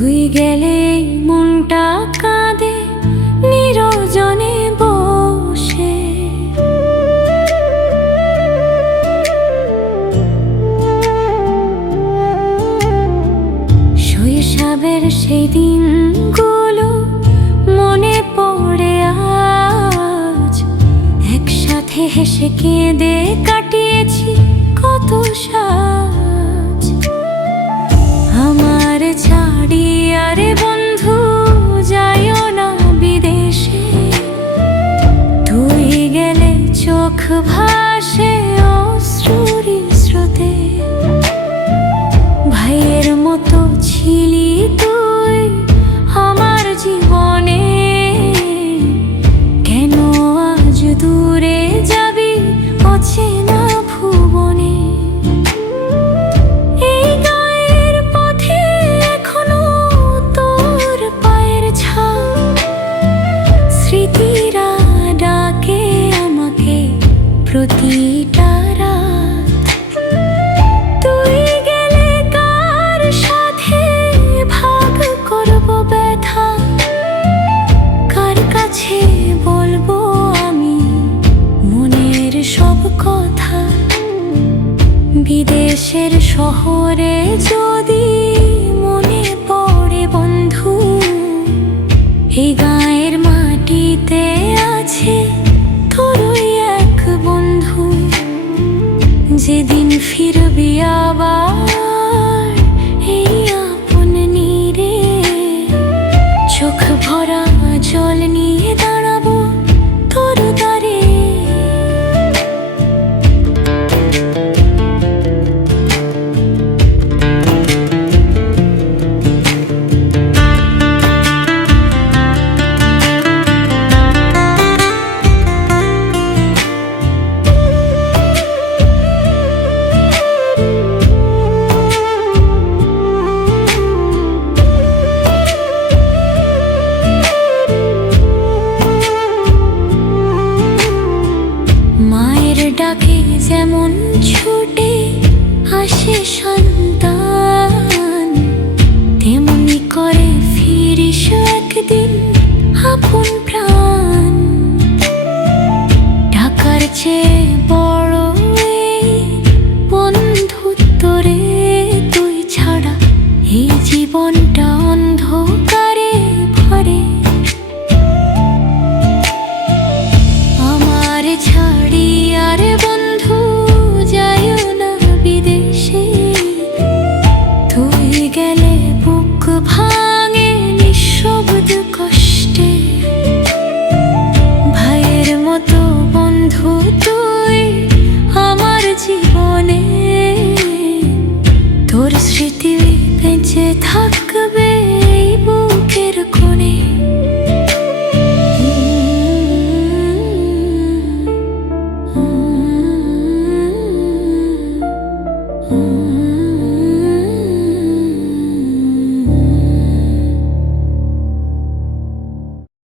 তুই গেলে মনটা কাঁদে নিরজনে বসে। শৈশবের সেই দিনগুলো মনে পড়ে আজ, একসাথে হেসে কেঁদে কাটিয়েছি কত সাজ। আমার ছাড়িয়া রে বন্ধু যাইও না বিদেশে, তুই গেলে চোখ ভাসে অশ্রুর স্রোতে। ভাইয়ের মতো ছিলি তুই আমার জীবনে, কেন আজ দূরে যাবি অচেনা ভুবনে। এই গায়ের পথে এখনো তোর পায়ের ছাপ, স্মৃতিরা ডাকে আমাকে প্রতিটা রাত। তুই গেলে কার সাথে ভাগ করব ব্যথা, কার কাছে বলবো আমি মনের সব কথা। বিদেশের শহরে যদি মনে পড়ে বন্ধু, এই গায়ের মাটিতে আছে তোরই এক বন্ধু। যেদিন ফিরবি আবার এই আপন নীরে, চোখ ভরা জল নিয়ে দাঁড়াবো তোর দ্বারে। ডাকে যেমন ছুটে আসে সন্তান, তেমনি করে ফিরিস একদিন আপন প্রাণ। টাকার চেয়ে বড় এই বন্ধুত্ব রে, তুই ছাড়া এই জীবনটা অন্ধকারে ভরে। আমার ছাড়িয়া রে বন্ধু যাইও না বিদেশে, তুই গেলে বুক ভাঙে নিঃশব্দ কষ্টে। ভাইয়ের মতো বন্ধু তুই আমার জীবনে, তোর স্মৃতি বেঁচে থাকবে